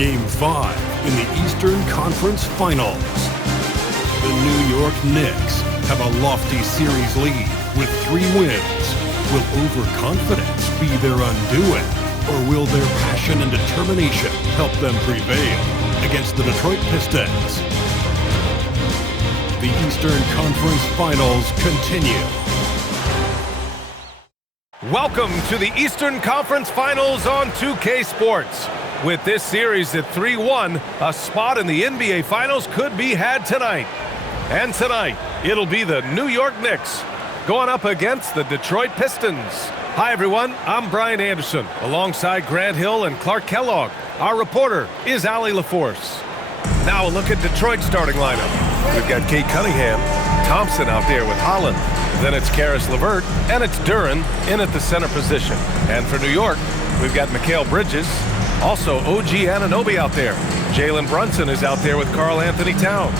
Game 5 in the Eastern Conference Finals. The New York Knicks have a lofty series lead with 3 wins. Will overconfidence be their undoing, or will their passion and determination help them prevail against the Detroit Pistons? The Eastern Conference Finals continue. Welcome to the Eastern Conference Finals on 2K Sports. With this series at 3-1, a spot in the NBA Finals could be had tonight. And tonight, it'll be the New York Knicks going up against the Detroit Pistons. Hi, everyone. I'm Brian Anderson, alongside Grant Hill and Clark Kellogg. Our reporter is Allie LaForce. Now a look at Detroit's starting lineup. We've got Cade Cunningham, Thompson out there with Holland. Then it's Caris LeVert, and it's Duren in at the center position. And for New York, we've got Mikal Bridges, also OG Anunoby out there. Jalen Brunson is out there with Karl Anthony Towns.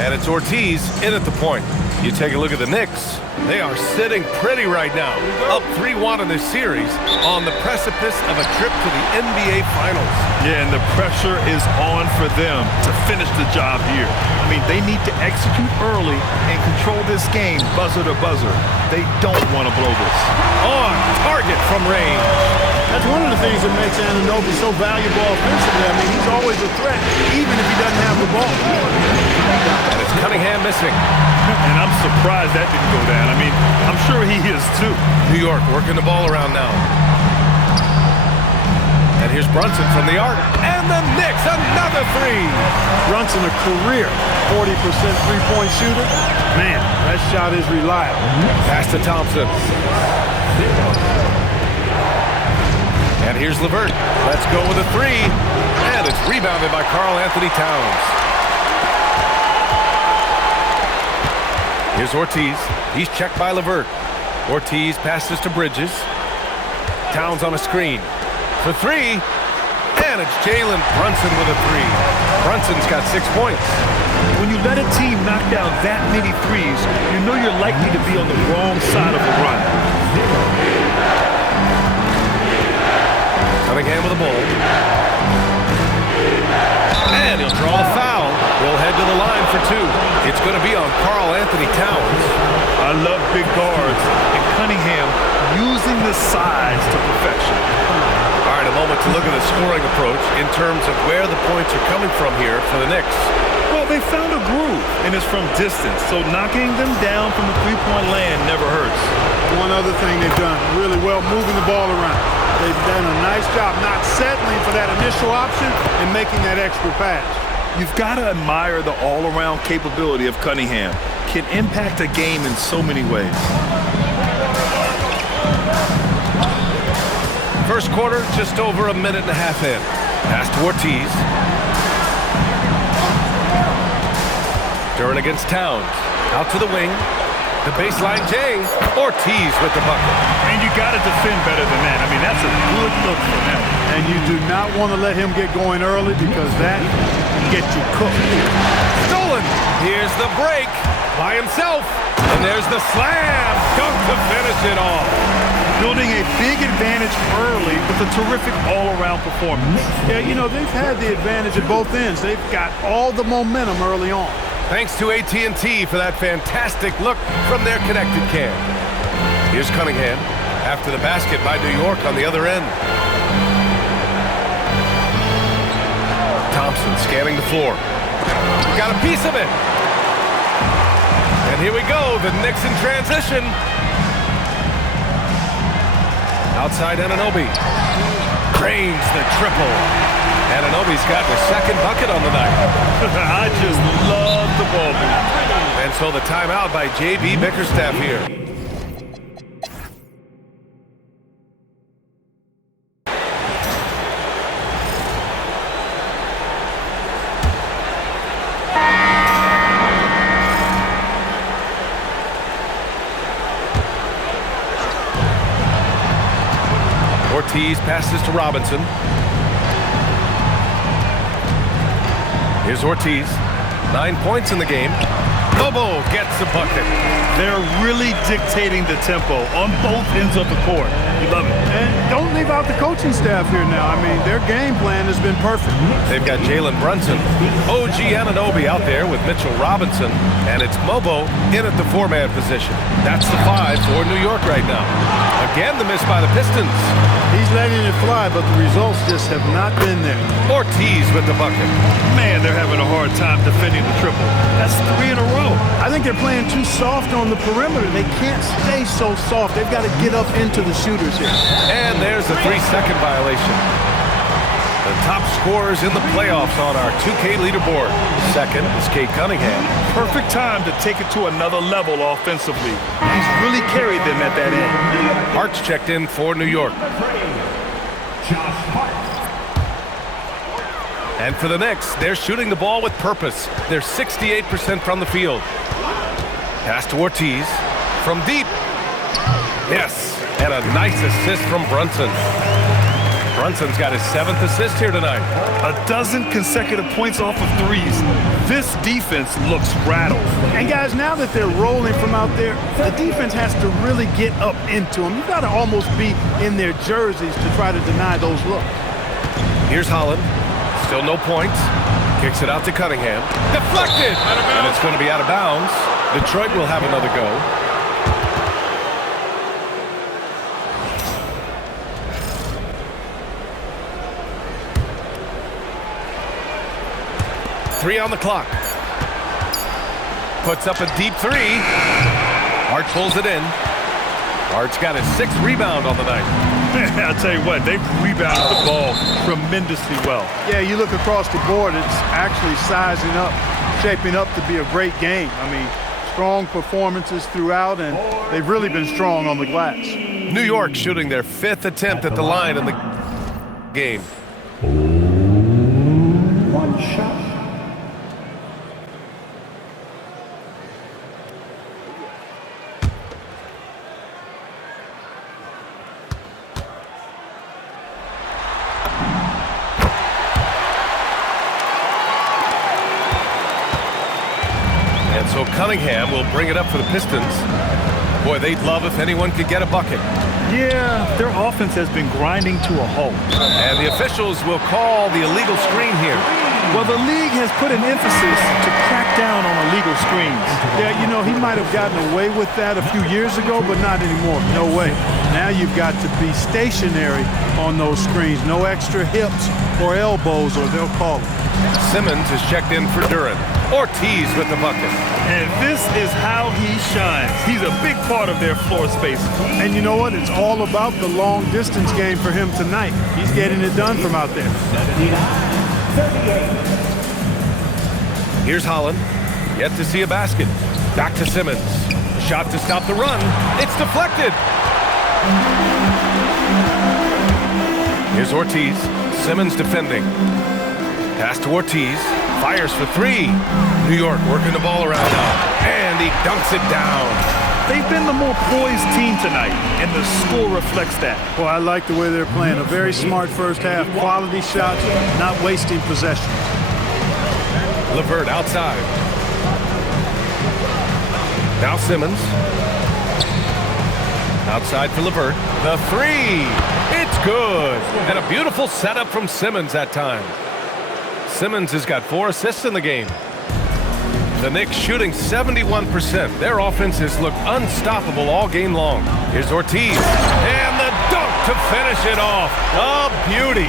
And it's Ortiz in at the point. You take a look at the Knicks. They are sitting pretty right now, up 3-1 in this series, on the precipice of a trip to the NBA Finals. Yeah, and the pressure is on for them to finish the job here. I mean, they need to execute early and control this game buzzer to buzzer. They don't want to blow this. On target from range. That's one of the things that makes Anunoby so valuable offensively. I mean, he's always a threat, even if he doesn't have the ball. And it's Cunningham missing. And I'm surprised that didn't go down. I mean, I'm sure he is too. New York working the ball around now. And here's Brunson from the arc. And the Knicks, another 3. Brunson, a career 40% three-point shooter. Man, that shot is reliable. Pass to Thompson. And here's LeVert. Let's go with a 3. And it's rebounded by Karl Anthony Towns. Here's Ortiz. He's checked by LeVert. Ortiz passes to Bridges. Towns on a screen. For 3. And it's Jalen Brunson with a 3. Brunson's got 6 points. When you let a team knock down that many threes, you know you're likely to be on the wrong side of a run. Cunningham with the ball. And he'll draw the foul. He'll head to the line for 2. It's going to be on Karl Anthony Towns. I love big guards, and Cunningham using the size to perfection. All right, a moment to look at the scoring approach in terms of where the points are coming from here for the Knicks. Well, they found a groove, and it's from distance, so knocking them down from the three-point land never hurts. One other thing they've done really well, moving the ball around. They've done a nice job not settling for that initial option and making that extra pass. You've got to admire the all-around capability of Cunningham. Can impact a game in so many ways. First quarter, just over a minute and a half in. Pass to Ortiz. Duren against Towns. Out to the wing. The baseline J. Ortiz with the bucket. And you got to defend better than that. I mean, that's a good look for them. And you do not want to let him get going early because that can get you cooked. Stolen. Here's the break by himself. And there's the slam. Dunk to finish it off. Building a big advantage early with a terrific all-around performance. Yeah, you know, they've had the advantage at both ends. They've got all the momentum early on. Thanks to AT&T for that fantastic look from their connected cam. Here's Cunningham after the basket by New York on the other end. Thompson scanning the floor. Got a piece of it. And here we go, the Knicks in transition. Outside Anunoby. Cranes the triple. Anunoby's got the second bucket on the night. I just love the ball movement. And so the timeout by J.B. Bickerstaff here. Ortiz passes to Robinson. Here's Ortiz. 9 points in the game. Mobo gets the bucket. They're really dictating the tempo on both ends of the court. You love it. And don't leave out the coaching staff here now. I mean, their game plan has been perfect. They've got Jalen Brunson, OG Anunoby out there with Mitchell Robinson, and it's Mobo in at the four-man position. That's the 5 for New York right now. Again, the miss by the Pistons. He's letting it fly, but the results just have not been there. Ortiz with the bucket. Man, they're having a hard time defending the triple. That's 3 in a row. I think they're playing too soft on the perimeter. They can't stay so soft. They've got to get up into the shooters here. And there's the 3-second violation. The top scorers in the playoffs on our 2K leaderboard. Second is Cade Cunningham. Perfect time to take it to another level offensively. He's really carried them at that end. Hart's checked in for New York. And for the Knicks, they're shooting the ball with purpose. They're 68% from the field. Pass to Ortiz. From deep. Yes, and a nice assist from Brunson. Brunson's got his 7th assist here tonight. 12 consecutive points off of threes. This defense looks rattled. And guys, now that they're rolling from out there, the defense has to really get up into them. You've got to almost be in their jerseys to try to deny those looks. Here's Holland. Still no points. Kicks it out to Cunningham. Deflected! And it's going to be out of bounds. Detroit will have another go. Three on the clock. Puts up a deep 3. Hart pulls it in. Hart's got his 6th rebound on the night. I'll tell you what, they've rebounded the ball tremendously well. Yeah, you look across the board, it's actually sizing up, shaping up to be a great game. I mean, strong performances throughout, and they've really been strong on the glass. New York shooting their 5th attempt at the line in the game. One shot. So Cunningham will bring it up for the Pistons. Boy, they'd love if anyone could get a bucket. Yeah, their offense has been grinding to a halt. And the officials will call the illegal screen here. Well, the league has put an emphasis to crack down on illegal screens. Yeah, you know, he might have gotten away with that a few years ago, but not anymore. No way. Now you've got to be stationary on those screens. No extra hips or elbows, or they'll call it. Simmons is checked in for Duren. Ortiz with the bucket. And this is how he shines. He's a big part of their floor space. And you know what? It's all about the long distance game for him tonight. He's getting it done from out there. 38. Here's Holland. Yet to see a basket. Back to Simmons. Shot to stop the run. It's deflected. Here's Ortiz. Simmons defending. Pass to Ortiz. Fires for 3. New York working the ball around now. And he dunks it down. They've been the more poised team tonight, and the score reflects that. Well, I like the way they're playing. A very smart first half. Quality shots, not wasting possessions. LeVert outside. Now Simmons. Outside for LeVert. The 3. It's good. And a beautiful setup from Simmons that time. Simmons has got 4 assists in the game. The Knicks shooting 71%. Their offense has looked unstoppable all game long. Here's Ortiz. And the dunk to finish it off. A beauty.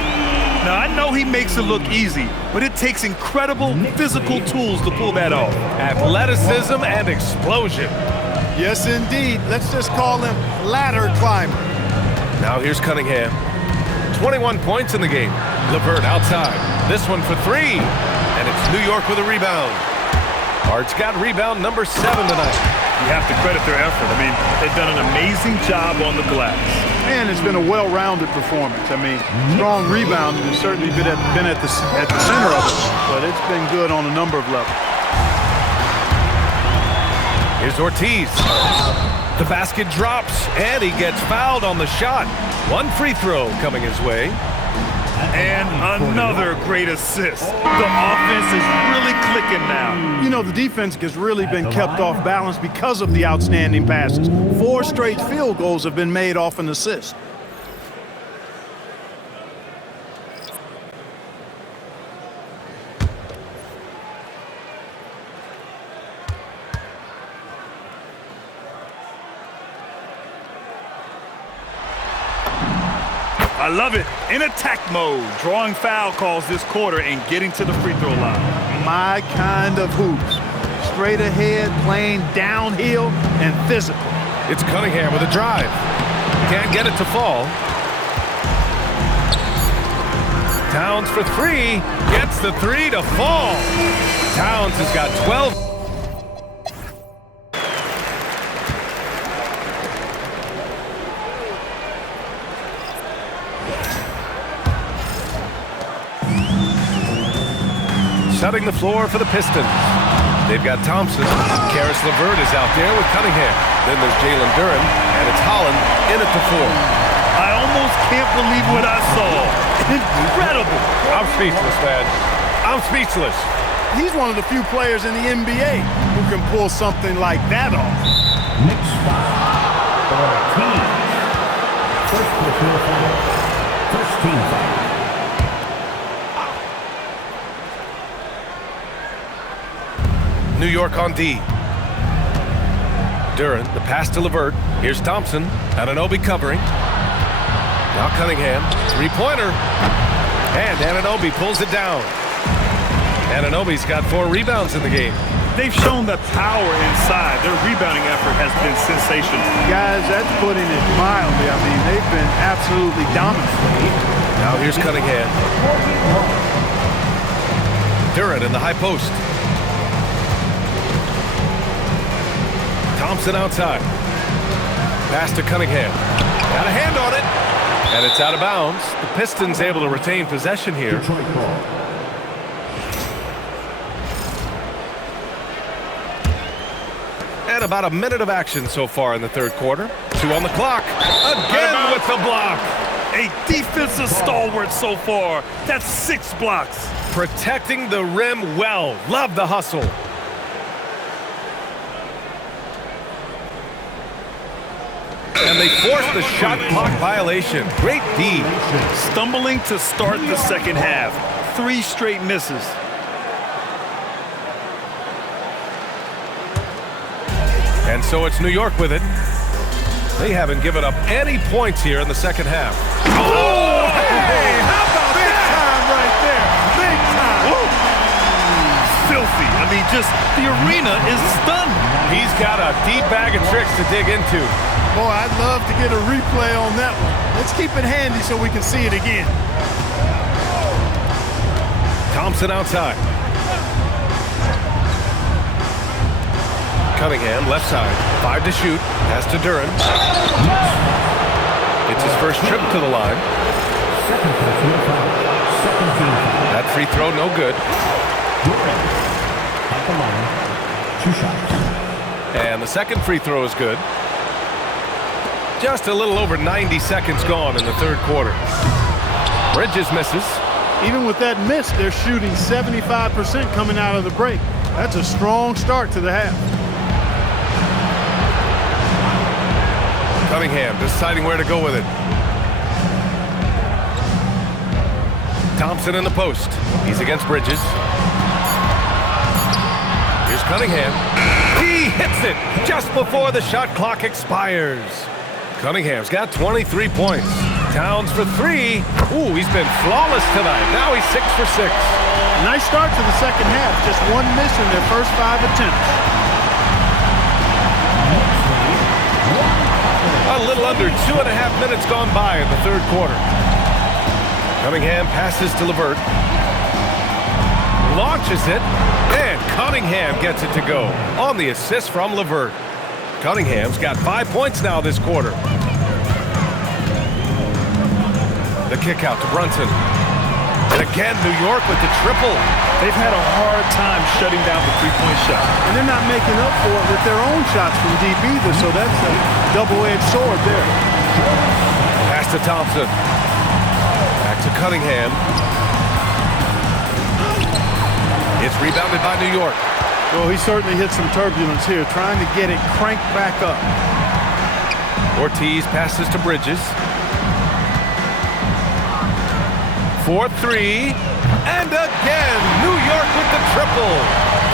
Now, I know he makes it look easy, but it takes incredible physical tools to pull that off. Athleticism and explosion. Yes, indeed. Let's just call him ladder climber. Now here's Cunningham. 21 points in the game. LeVert outside. This one for 3. And it's New York with a rebound. Hart's got rebound number 7 tonight. You have to credit their effort. I mean, they've done an amazing job on the glass. And it's been a well-rounded performance. I mean, strong rebounding has certainly been at the center of it, but it's been good on a number of levels. Here's Ortiz. The basket drops, and he gets fouled on the shot. 1 free throw coming his way. And another great assist. The offense is really clicking now. You know, the defense has really been kept off balance because of the outstanding passes. 4 straight field goals have been made off an assist. I love it. In attack mode, drawing foul calls this quarter and getting to the free throw line. My kind of hoops. Straight ahead, playing downhill, and physical. It's Cunningham with a drive. Can't get it to fall. Towns for 3. Gets the 3 to fall. Towns has got 12. Setting the floor for the Pistons. They've got Thompson. Karis LeVert is out there with Cunningham. Then there's Jalen Duren, and it's Holland in at the 4. I almost can't believe what I saw. Incredible. I'm speechless, man. I'm speechless. He's one of the few players in the NBA who can pull something like that off. Next foul. For team. First personal foul. First team foul. New York on D. Duren, the pass to LeVert. Here's Thompson. Anunoby covering. Now Cunningham. 3-pointer. And Anunoby pulls it down. Anunoby's got 4 rebounds in the game. They've shown the power inside. Their rebounding effort has been sensational. Guys, that's putting it mildly. I mean, they've been absolutely dominant. Now here's Cunningham. Duren in the high post. Thompson outside. Pass to Cunningham. Got a hand on it. And it's out of bounds. The Pistons able to retain possession here. Detroit ball. And about a minute of action so far in the third quarter. 2 on the clock. Again with the block. A defensive stalwart so far. That's 6 blocks. Protecting the rim well. Love the hustle. And they force the shot clock violation. Great D. Stumbling to start the second half. 3 straight misses. And so it's New York with it. They haven't given up any points here in the second half. Oh, hey! How about Big time right there. Big time. Woo. Filthy. I mean, just the arena is stunned. He's got a deep bag of tricks to dig into. Boy, I'd love to get a replay on that one. Let's keep it handy so we can see it again. Thompson outside. Cunningham left side. 5 to shoot. Pass to Duren. It's his first trip to the line. Second personal foul. Second team foul. That free throw no good. Duren. At the line. 2 shots. And the second free throw is good. Just a little over 90 seconds gone in the third quarter. Bridges misses. Even with that miss, they're shooting 75% coming out of the break. That's a strong start to the half. Cunningham deciding where to go with it. Thompson in the post. He's against Bridges. Here's Cunningham. He hits it just before the shot clock expires. Cunningham's got 23 points. Towns for 3. Ooh, he's been flawless tonight. Now he's 6 for 6. Nice start to the second half. Just 1 miss in their first 5 attempts. A little under 2.5 minutes gone by in the third quarter. Cunningham passes to LeVert. Launches it, and Cunningham gets it to go on the assist from LeVert. Cunningham's got 5 points now this quarter. The kick out to Brunson. And again, New York with the triple. They've had a hard time shutting down the 3-point shot. And they're not making up for it with their own shots from deep either, so that's a double-edged sword there. Pass to Thompson. Back to Cunningham. It's rebounded by New York. Well, he certainly hit some turbulence here, trying to get it cranked back up. Ortiz passes to Bridges. 4-3. And again, New York with the triple.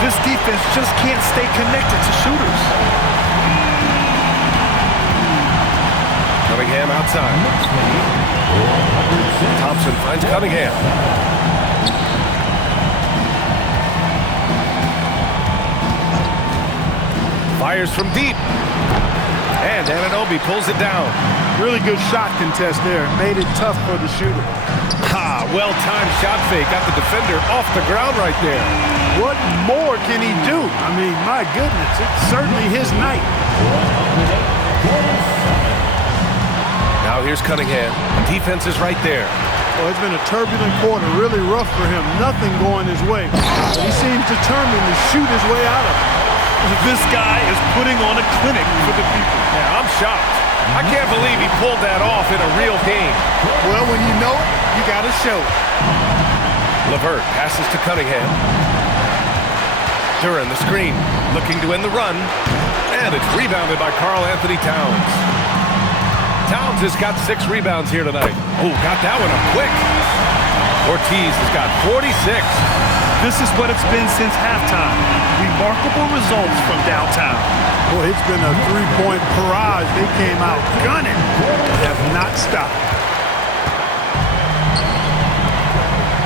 This defense just can't stay connected to shooters. Cunningham outside. Thompson finds Cunningham. Fires from deep. And Anunoby pulls it down. Really good shot contest there. Made it tough for the shooter. Well-timed shot fake. Got the defender off the ground right there. What more can he do? I mean, my goodness, it's certainly his night. Now here's Cunningham. Defense is right there. Well, it's been a turbulent quarter, really rough for him. Nothing going his way. But he seems determined to shoot his way out of it. This guy is putting on a clinic for the people. Yeah, I'm shocked. I can't believe he pulled that off in a real game. Well, when you know it, you got to show it. LeVert passes to Cunningham. Duran the screen, looking to end the run. And it's rebounded by Karl-Anthony Towns. Towns has got 6 rebounds here tonight. Oh, got that one up quick. Ortiz has got 46. This is what it's been since halftime. Remarkable results from downtown. Boy, it's been a three-point barrage. They came out gunning. They have not stopped.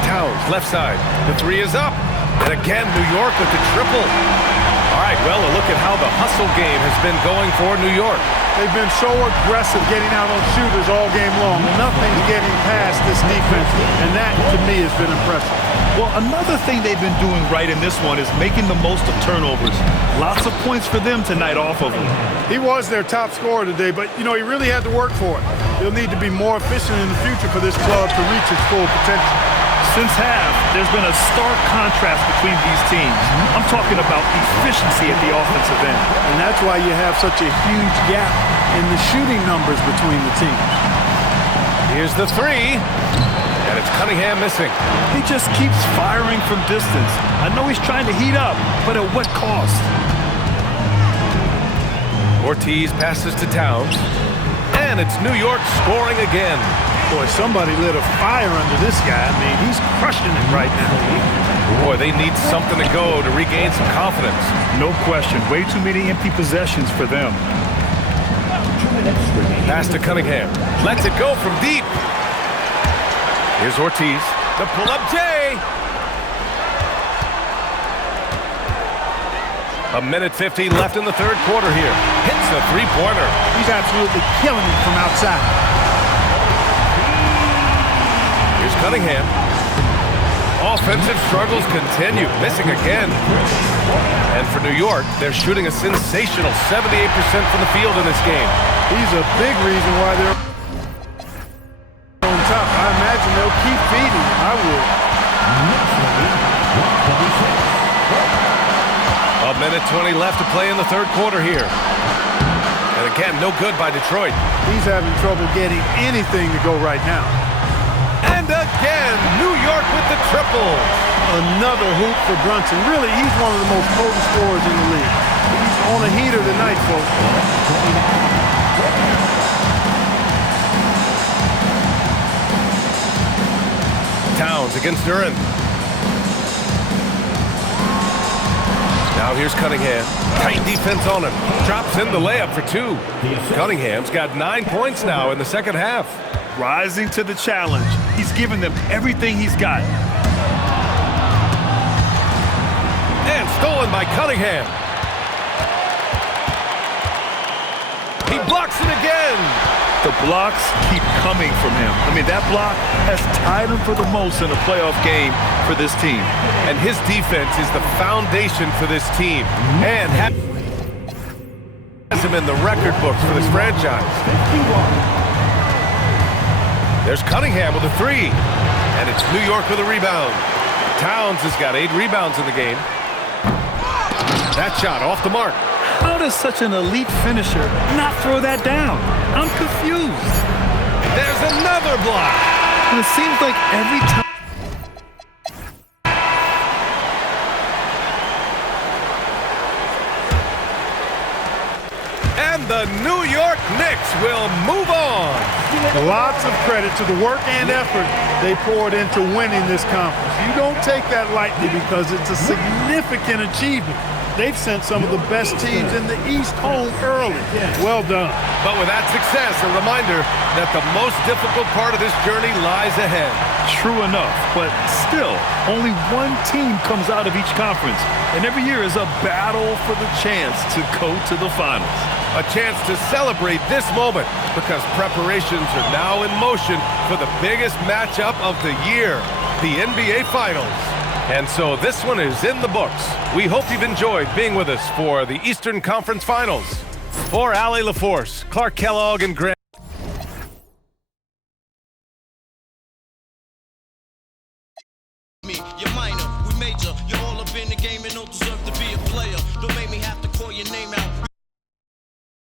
Towns, left side. The 3 is up. And again, New York with the triple. All right, well, a look at how the hustle game has been going for New York. They've been so aggressive getting out on shooters all game long. Nothing's getting past this defense, and that, to me, has been impressive. Well, another thing they've been doing right in this one is making the most of turnovers. Lots of points for them tonight off of him. He was their top scorer today, but, you know, he really had to work for it. He'll need to be more efficient in the future for this club to reach its full potential. Since half, there's been a stark contrast between these teams. I'm talking about efficiency at the offensive end. And that's why you have such a huge gap in the shooting numbers between the teams. Here's the 3. And it's Cunningham missing. He just keeps firing from distance. I know he's trying to heat up, but at what cost? Ortiz passes to Towns. And it's New York scoring again. Boy, somebody lit a fire under this guy. I mean, he's crushing it right now. Boy, they need something to go to regain some confidence. No question. Way too many empty possessions for them. Pass to Cunningham. Lets it go from deep. Here's Ortiz. The pull-up J. 1:50 left in the third quarter here. Hits the three-pointer. He's absolutely killing it from outside. Here's Cunningham. Offensive struggles continue. Missing again. And for New York, they're shooting a sensational 78% from the field in this game. He's a big reason why they're on top. I imagine they'll keep feeding. I would. 1:20 left to play in the third quarter here. And again, no good by Detroit. He's having trouble getting anything to go right now. And again, New York with the triple. Another hoop for Brunson. Really, he's one of the most potent scorers in the league. He's on a heater tonight, folks. Towns against Duran. Now here's Cunningham. Tight defense on him. Drops in the layup for 2. Cunningham's got 9 points now in the second half. Rising to the challenge. He's given them everything he's got. And stolen by Cunningham. He blocks it again. The blocks keep coming from him. I mean, that block has tied him for the most in a playoff game for this team. And his defense is the foundation for this team. And has him in the record books for this franchise. There's Cunningham with a 3. And it's New York with a rebound. Towns has got 8 rebounds in the game. That shot off the mark. How does such an elite finisher not throw that down? I'm confused. There's another block. And it seems like every time. And the New York Knicks will move on. Lots of credit to the work and effort they poured into winning this conference. You don't take that lightly because it's a significant achievement. They've sent some of the best teams in the East home early. Well done. But with that success, a reminder that the most difficult part of this journey lies ahead. True enough, but still, only one team comes out of each conference, and every year is a battle for the chance to go to the finals. A chance to celebrate this moment because preparations are now in motion for the biggest matchup of the year, the NBA Finals. And so this one is in the books. We hope you've enjoyed being with us for the Eastern Conference Finals. For Allie LaForce, Clark Kellogg, and Grant